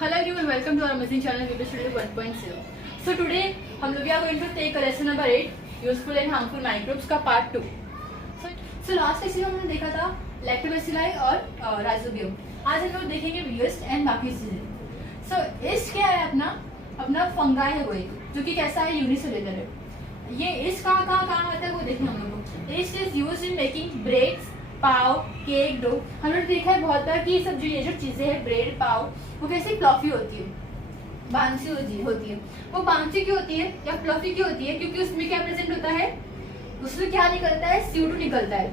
Hello everyone, welcome to our amazing channel Video Studio 1.0. So today हम लोग are going to take a lesson number 8 useful and harmful microbes का part 2. So last lecture में हमने देखा था lactobacilli और rhizobium. आज हम लोग देखेंगे यीस्ट एंड बाकी चीजें. So यीस्ट क्या है अपना फंगाई है वही जो कि कैसा है यूनिसेलुलर है. ये यीस्ट कहाँ काम आता है वो देखेंगे हम लोग. Yeast is used in making breads, पाव, केक, डो. हम लोग देखा है बहुत बार कि ये सब ये जो चीजें हैं ब्रेड, पाव, वो कैसी फ्लफी होती है, बांसी होती है. वो बांसी क्यों होती है या फ्लफी क्यों होती है? क्योंकि उसमें क्या प्रेजेंट होता है, उसमें क्या निकलता है, CO2 निकलता है.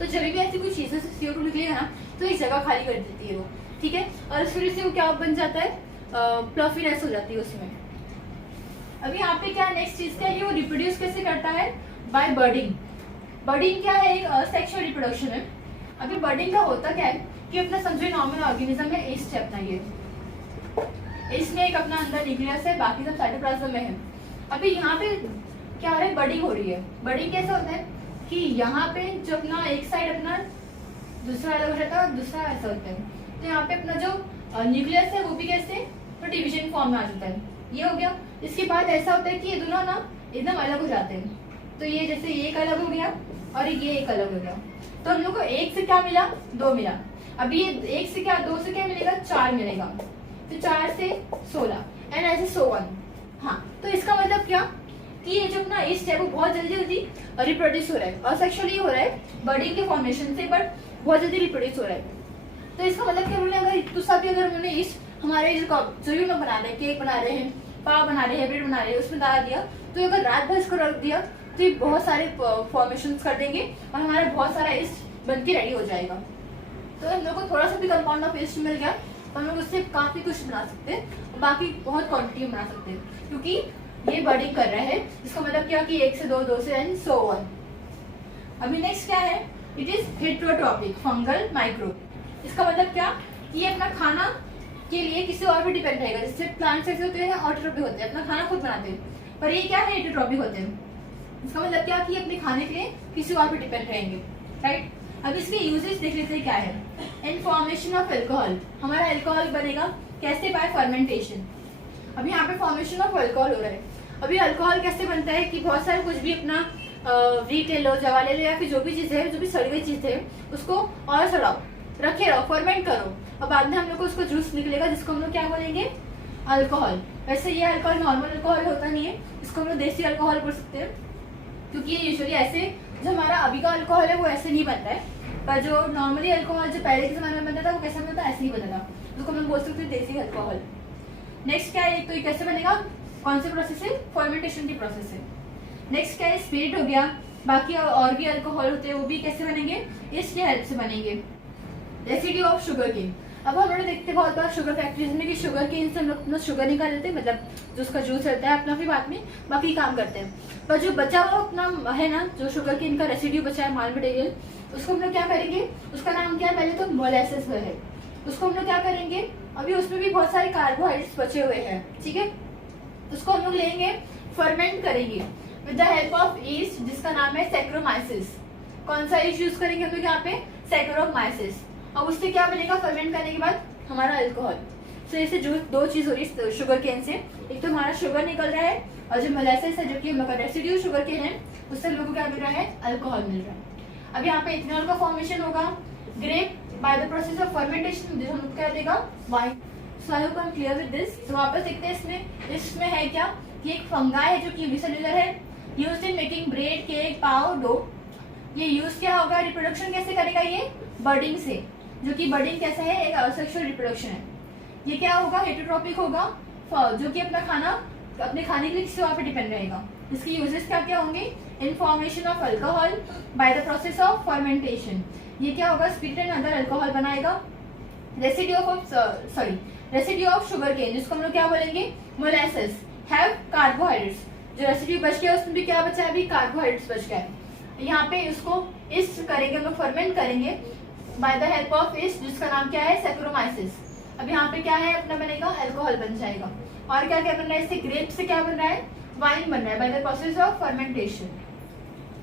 तो जब भी ऐसी कोई चीजें से CO2 निकलेगा ना तो एक जगह खाली कर देती है वो, ठीक है. और इस वजह से वो क्या बन जाता है, फ्लफीनेस हो जाती है उसमें. अभी यहाँ पे क्या नेक्स्ट चीज क्या है, वो रिप्रोड्यूस कैसे करता है, बाय बर्डिंग. बर्डिंग क्या है, एक सेक्सुअल रिप्रोडक्शन है. अभी बर्डिंग का होता क्या है कि अपना समझो नॉर्मल ऑर्गेनिज्म है, यीस्ट है अपना. ये इसमें एक अपना अंदर न्यूक्लियस है, बाकी सब साइटोप्लाज्म में है. अभी यहाँ पे क्या हो रहा है, बर्डिंग हो रही है. बर्डिंग कैसे होता है कि यहाँ पे जो अपना एक साइड अपना दूसरा अलग हो जाता है, दूसरा ऐसा होता है. तो यहाँ पे अपना जो न्यूक्लियस है वो भी कैसे तो डिविजन फॉर्म में आ जाता है. ये हो गया. इसके बाद ऐसा होता है कि ये दोनों ना एकदम अलग हो जाते हैं. तो ये जैसे ये एक अलग हो गया और ये एक अलग हो गया. तो हम लोग को एक से क्या मिला, 2 मिला. अभी ये एक से क्या 2 से क्या मिलेगा, 4 मिलेगा. तो 4 से 16 एंड ऐसे सो वन. हाँ, तो इसका मतलब क्या कि ये जो अपना यीस्ट है वो बहुत जल्दी जल्दी रिप्रोड्यूस हो रहा है. और सेक्सुअली हो रहा है बर्डिंग के फॉर्मेशन से, बट बहुत जल्दी रिप्रोड्यूस हो रहा है. तो इसका मतलब क्या बोले, अगर तो सभी अगर हमने यीस्ट हमारे जो भी लोग बना रहे हैं, केक बना रहे हैं, पाव बना रहे हैं, ब्रेड बना रहे हैं, उसमें डाल दिया तो अगर रात भर इसको रख दिया तो ये बहुत सारे फॉर्मेशन कर देंगे और हमारा बहुत सारा यीस्ट बन के रेडी हो जाएगा. तो हम लोग को थोड़ा सा भी कंपाउंड ऑफ यीस्ट मिल गया तो हम लोग उससे काफी कुछ बना सकते हैं, बाकी बहुत क्वांटिटी बना सकते हैं. क्योंकि ये बर्डिंग कर रहा है, इसका मतलब क्या कि 1 से 2, 2 से एंड सो वन. अभी नेक्स्ट क्या है, it is heterotrophic fungal microbe. इसका मतलब क्या कि ये अपना खाना के लिए किसी और भी डिपेंड रहेगा. जैसे प्लांट्स ऐसे होते हैं ऑटोट्रॉपिक होते हैं, अपना खाना खुद बनाते हैं, पर ये क्या है, हेटेरोट्रॉपिक होते हैं. इसका मतलब क्या कि अपने खाने के लिए किसी और पे डिपेंड रहेंगे, राइट. अब इसके यूजेस देख लेते हैं क्या है. इन फॉर्मेशन ऑफ अल्कोहल, हमारा अल्कोहल बनेगा कैसे, बाय फर्मेंटेशन. अभी यहाँ पे फॉर्मेशन ऑफ अल्कोहल हो रहा है. अभी अल्कोहल कैसे बनता है कि बहुत सारे कुछ भी अपना व्हीट ले लो, जवा ले लो, या फिर जो भी चीज है, जो भी सड़ी हुई चीज है उसको और सड़ाओ, रखे रहो, फर्मेंट करो और बाद में हम लोग को उसको जूस निकलेगा जिसको हम लोग क्या बोलेंगे, अल्कोहल. वैसे ये अल्कोहल नॉर्मल अल्कोहल होता नहीं है, इसको हम लोग देसी अल्कोहल बोल सकते हैं. क्योंकि ये यूजुअली ऐसे जो हमारा अभी का अल्कोहल है वो ऐसे नहीं बनता है, पर जो नॉर्मली अल्कोहल जो पहले के जमाने में बनता था वो कैसे बनता है, ऐसे ही बनता था. उसको हम लोग बोल सकते हैं देसी अल्कोहल. नेक्स्ट क्या है, तो ये कैसे बनेगा, कौन से प्रोसेस है, फर्मेंटेशन की प्रोसेस है. नेक्स्ट क्या है, स्पिरिट हो गया. बाकी और भी अल्कोहल होते हैं, वो भी कैसे बनेंगे, इसकी हेल्प से बनेंगे. Residue of sugar cane. अब हम लोग देखते हैं बहुत बार शुगर फैक्ट्रीज में कि शुगर केन से हम लोग अपना शुगर निकाल लेते हैं, मतलब जो उसका जूस रहता है अपना, फिर बाद में बाकी काम करते हैं. पर जो बचा हुआ अपना है ना, जो शुगर केन का रेसिड्यू बचा है, माल मटेरियल, उसको हम लोग क्या करेंगे, उसका नाम क्या है, पहले तो मोलेसेस है. उसको हम लोग क्या करेंगे, अभी उसमें भी बहुत सारे कार्बोहाइड्रेट्स बचे हुए हैं, ठीक है. उसको हम लोग लेंगे, फर्मेंट करेंगे with the help of yeast जिसका नाम है सैक्रोमाइसिस. कौन सा यीस्ट यूज करेंगे हम लोग यहाँ पे, सैक्रोमाइसिस. अब उससे क्या बनेगा, फर्मेंट करने के बाद हमारा अल्कोहल. तो इससे जो 2 चीज हो रही है शुगर केन से, एक तो हमारा शुगर निकल रहा है और जो मोलेसेस है जो कि हम लोग का रेसिड्यू शुगर केन है, उससे हम लोग को क्या मिल रहा है, अल्कोहल मिल रहा है. अब यहाँ पे इथेनॉल का फॉर्मेशन होगा grape by the process of fermentation, जो हम क्या देगा wine. So I hope I am clear with this. तो वापस देखते हैं इसमें है क्या कि एक फंगाई है जो कि यूनिसेल्युलर है, used in making bread, cake, पाव, डो. ये यूज क्या होगा, रिप्रोडक्शन कैसे करेगा, ये बर्डिंग से, जो कि बर्डिंग कैसा है, एक असेक्सुअल रिप्रोडक्शन है. ये क्या होगा, हेटेरोट्रॉपिक होगा, जो कि अपना खाना अपने खाने के लिए किसी और पे डिपेंड रहेगा. इसके यूजेस क्या क्या होंगे, in formation of alcohol bye the process of fermentation. ये क्या होगा, स्पिरिट एंड अदर अल्कोहल बनाएगा. रेसिड्यू ऑफ शुगर केन, जिसको हम लोग क्या बोलेंगे, मोलेसेस, हैव कार्बोहाइड्रेट्स. जो रेसिड्यू बच गया उसमें भी क्या बचा है, अभी कार्बोहाइड्रेट्स बच गया है. यहाँ पे उसको इस करेंगे, हम लोग फर्मेंट करेंगे by the help of yeast जिसका नाम क्या है, सैक्रोमाइसिस. अब यहाँ पे क्या है, अपना बनेगा अल्कोहल बन जाएगा. और क्या क्या बन रहा है, इससे ग्रेप से क्या बन रहा है, वाइन बन रहा है by the process of fermentation,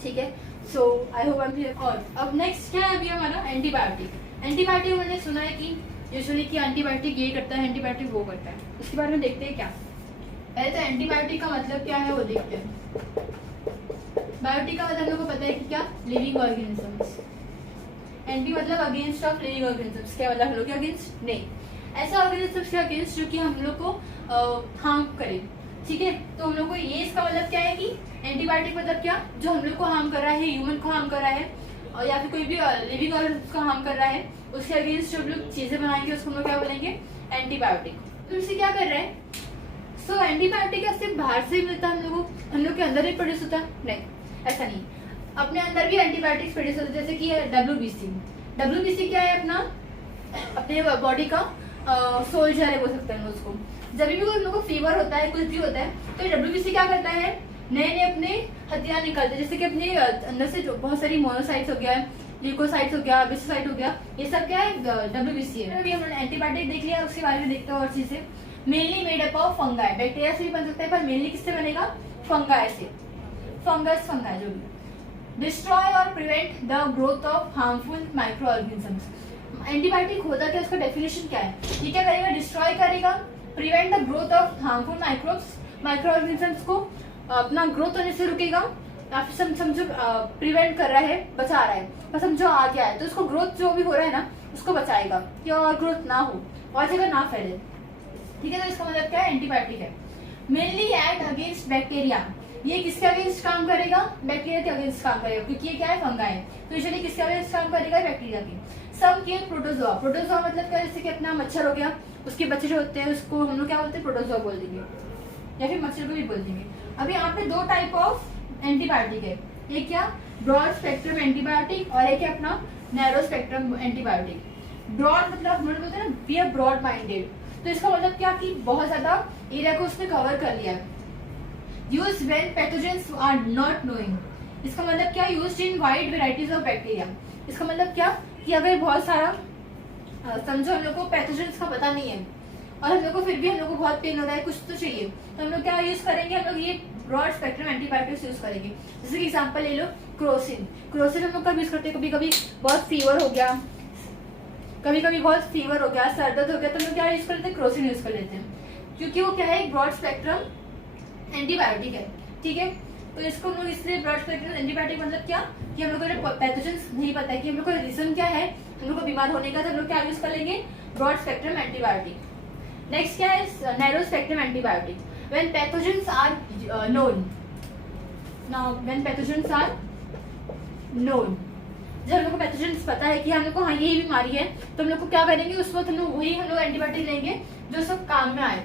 ठीक है. So I hope I am clear. और अब नेक्स्ट क्या है, अभी हमारा एंटीबायोटिक. एंटीबायोटिक मैंने सुना है कि यूजुअली कि एंटीबायोटिक ये करता है, एंटीबायोटिक वो करता है। उसके बारे में देखते हैं क्या। पहले तो एंटीबायोटिक का मतलब क्या है वो देखते हैं। बायोटिक का मतलब हम लोग को पता है कि क्या, लिविंग ऑर्गेनिजम्स। एंटी मतलब अगेंस्ट ऑफ लिविंग ऑर्गेनिजम्स। क्या मतलब हम लोग के अगेंस्ट नहीं, ऐसा ऑर्गेनिजम्स के अगेंस्ट जो कि हम लोग को हार्म करे। ठीक है, तो हम लोग को ये इसका मतलब क्या है कि एंटीबायोटिक मतलब क्या, जो हम लोग को हार्म कर रहा है, ह्यूमन को हार्म कर रहा है और या फिर कोई भी लिविंग ऑर्गेनिज्म को हार्म कर रहा है, उसके अगेंस्ट जो हम लोग चीजें बनाएंगे उसको हम लोग क्या बोलेंगे, एंटीबायोटिक। तो इससे क्या कर रहे हैं, सो एंटीबायोटिक क्या सिर्फ बाहर से ही मिलता है हम लोग को, हम लोग के अंदर ही प्रोड्यूस होता है? नहीं, ऐसा नहीं। अपने अंदर भी एंटीबायोटिक्स प्रोड्यूस होते हैं, जैसे कि WBC। WBC क्या है, अपना अपने बॉडी का सोल्जर है बोल सकते हैं उसको। जब भी कोई लोगों को फीवर होता है, कुछ भी होता है, तो WBC क्या करता है, नए नए अपने हथियार निकालते हैं। जैसे कि अपने अंदर से जो बहुत सारी मोनोसाइट्स हो गया, ल्यूकोसाइट्स हो गया, बेसिसाइट हो गया, ये सब क्या है, WBC है। अभी हमने एंटीबायोटिक देख लिया, उसके बारे में देखते हैं और चीजें। Mainly made up of fungi, bacteria से भी बन सकता है पर मेनली किससे बनेगा, फंगाई से, फंगस फंगाई जो भी। डिस्ट्रॉय और prevent the growth of harmful micro organisms. Antibiotic होता क्या, उसका डेफिनेशन क्या है, ये क्या करेगा, डिस्ट्रॉय करेगा, prevent the growth of harmful micro organisms को अपना ग्रोथ होने से रुकेगा, या फिर समझो प्रिवेंट कर रहा है, बचा रहा है, पर समझो आ गया है तो उसको ग्रोथ जो भी हो रहा है ना उसको बचाएगा कि और ग्रोथ ना हो और जगह ना फैले। ठीक है, तो इसका मतलब क्या है, एंटीबायोटिक है। मेनली एक्ट अगेंस्ट बैक्टीरिया, ये किसके अगेंस्ट काम करेगा, बैक्टीरिया के अगेंस्ट काम करेगा, क्योंकि ये क्या है, फंगाई है, तो यूजुअली किसके अगेंस्ट काम करेगा, बैक्टीरिया के। सब केयर प्रोटोजोआ, प्रोटोजोआ मतलब क्या, जैसे कि अपना मच्छर हो गया, उसके बच्चे जो होते हैं उसको हम लोग क्या बोलते हैं, प्रोटोजोआ बोल देंगे या फिर मच्छर को भी बोल देंगे। अभी यहाँ पे दो टाइप ऑफ एंटीबायोटिक है, एक क्या, ब्रॉड स्पेक्ट्रम एंटीबायोटिक और एक है अपना नैरो स्पेक्ट्रम एंटीबायोटिक। ब्रॉड मतलब हम लोग बोलते हैं ना, बी आर ब्रॉड माइंडेड, तो इसका मतलब क्या कि बहुत ज्यादा एरिया को उसने कवर कर लिया है। Use when pathogens are not knowing, इसका मतलब क्या, used in wide varieties of bacteria. इसका मतलब क्या कि अगर बहुत सारा समझो हम लोग को पैथोजेंस का पता नहीं है और हम लोग को फिर भी हम लोग को बहुत पेन हो रहा है, कुछ तो चाहिए, तो हम लोग क्या यूज करेंगे, हम लोग ये ब्रॉड स्पेक्ट्रम एंटीबायोटिक्स यूज करेंगे। जैसे कि एग्जांपल ले लो, क्रोसिन। क्रोसिन हम लोग कब यूज करते हैं, कभी कभी बहुत फीवर हो गया, कभी कभी बहुत फीवर हो गया, सर दर्द हो गया, तो हम लोग क्या यूज कर लेते हैं, क्रोसिन यूज कर लेते हैं, क्योंकि वो क्या है, एक ब्रॉड स्पेक्ट्रम एंटीबायोटिक है। ठीक है, तो इसको हम लोग इसलिए ब्रॉड स्पेक्ट्रम एंटीबायोटिक मतलब क्या कि हम लोग को पैथोजेंस नहीं पता है कि हम लोग को रीजन क्या है हम लोग को बीमार होने का, तो हम लोग क्या यूज कर लेंगे, ब्रॉड स्पेक्ट्रम एंटीबायोटिक। नेक्स्ट क्या है, narrow spectrum antibiotic. When pathogens are known, now when pathogens are known, जब हम लोग को पैथोजेंस पता है कि हम लोग को हाँ यही बीमारी है, तो हम लोग को क्या करेंगे, उस वक्त हम लोग वही हम लोग एंटीबायोटिक लेंगे जो सब काम में आए।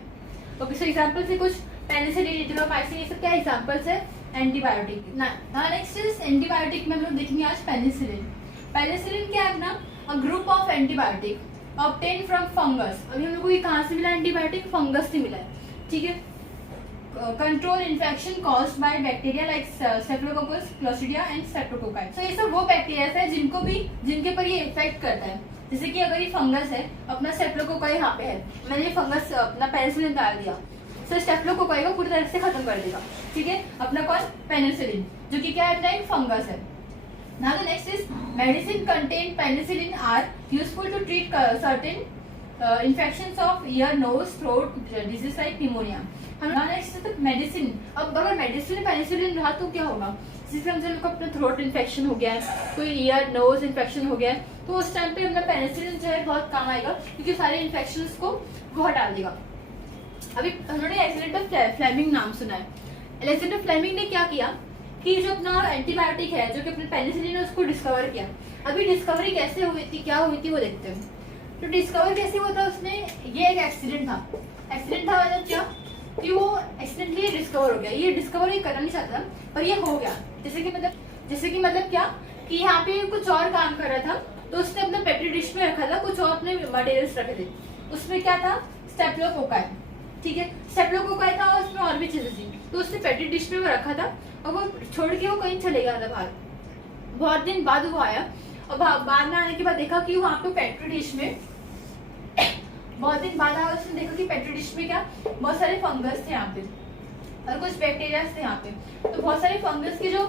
ओके, सो एग्जांपल से कुछ पेनिसिलिन, इथ्रोमाइसिन, ये सब क्या एग्जांपल्स है एंटीबायोटिक। नेक्स्ट इज एंटीबायोटिक में हम लोग देखेंगे आज पेनिसिलिन। पेनिसिलिन क्या है, अपना a group of antibiotic obtain from fungus. अभी हम लोग को ये कहाँ से मिला एंटीबायोटिक, फंगस से मिला है। ठीक है, control infection caused by bacteria like staphylococcus, clostridia and streptococci. तो ये सब वो बैक्टीरिया है जिनके पर ये इफेक्ट करता है। जैसे कि अगर ये फंगस है, अपना स्टेफिलोकोकाई यहाँ पे है, मैंने ये फंगस अपना पेनिसिलिन डाल दिया, तो स्टेफिलोकोकाई को पूरी तरह से खत्म कर देगा। ठीक है, अपना कौन, पेनिसिलिन, जो कि क्या है, एक फंगस है। Now the next is medicine contain penicillin are useful to treat certain infections of ear, nose, throat disease like pneumonia. Medicine, अब अगर मेडिसिन में पेनिसिलिन रहा तो क्या होगा, जिससे हम लोग को अपना थ्रोट इन्फेक्शन हो गया है, कोई ईयर नोज इन्फेक्शन हो गया है, तो उस टाइम पे हमारा पेनिसिलिन जो है बहुत काम आएगा, क्योंकि सारे इन्फेक्शन को वो हटा देगा। अभी उन्होंने अलेक्जेंडर फ्लेमिंग नाम सुना है। अलेक्जेंडर फ्लेमिंग ने क्या किया कि जो अपना एंटीबायोटिक है, जो कि अपने पेनिसिलिन है, उसको डिस्कवर किया। अभी डिस्कवरी कैसे हुई थी, क्या हुई थी वो देखते हैं। तो डिस्कवर कैसे हुआ था उसने, ये एक एक्सीडेंट था। एक्सीडेंट था मतलब क्या कि वो एक्सीडेंटली डिस्कवर हो गया, ये डिस्कवर ये करना नहीं चाहता पर ये हो गया। जैसे कि मतलब क्या कि यहाँ पे कुछ और काम कर रहा था, तो उसने अपना पेट्री डिश में रखा था, कुछ और अपने मटेरियल्स रखे थे, उसमें क्या था, स्टेफिलोकोकाई। ठीक है, स्टेफिलोकोकाई था और उसमें और भी चीजें थी, तो उसने पेट्री डिश में वो रखा था और वो छोड़ के वो कहीं चले गया था बाहर। बहुत दिन बाद वो आया और बाद में आने के बाद देखा कि वहाँ पे पेट्री डिश में बहुत दिन बाद आया, उसने देखा कि पेट्री डिश में क्या बहुत सारे फंगस थे यहाँ पे और कुछ बैक्टीरिया थे यहाँ पे। तो बहुत सारे फंगस के जो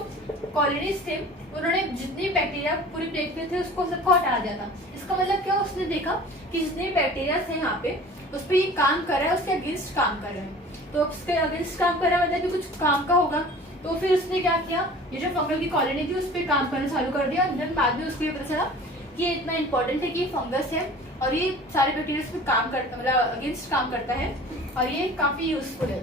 कॉलोनीज थे, उन्होंने जितनी बैक्टीरिया पूरी प्लेट में थे उसको सबको हटा दिया था। इसका उसका मतलब क्या, उसने देखा कि जितने बैक्टीरिया थे यहाँ पे उस पर ये काम कर रहा है, उसके अगेंस्ट काम कर रहा है। तो उसके अगेंस्ट काम कर रहा है मतलब कि कुछ काम का होगा। तो फिर उसने क्या किया, ये जो फंगल की कॉलोनी थी उस पर काम करना चालू कर दिया। देन बाद में उसको ये पता चला कि ये इतना इंपॉर्टेंट है कि ये फंगस है और ये सारे बैक्टीरिया पे काम करता, मतलब अगेंस्ट काम करता है और ये काफी यूजफुल है।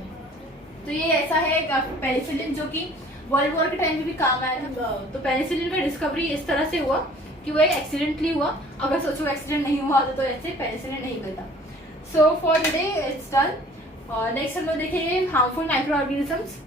तो ये ऐसा है पेनिसिलिन, जो कि वर्ल्ड वॉर के टाइम में भी काम आया था। तो पेनिसिलिन का डिस्कवरी इस तरह से हुआ कि वो एक एक्सीडेंटली हुआ। अगर सोचो एक्सीडेंट नहीं हुआ तो ऐसे पेनिसिलिन नहीं मिलता। So for today it's done. Next हम लोग देखेंगे हार्मफुल माइक्रो ऑर्गेनिजम्स।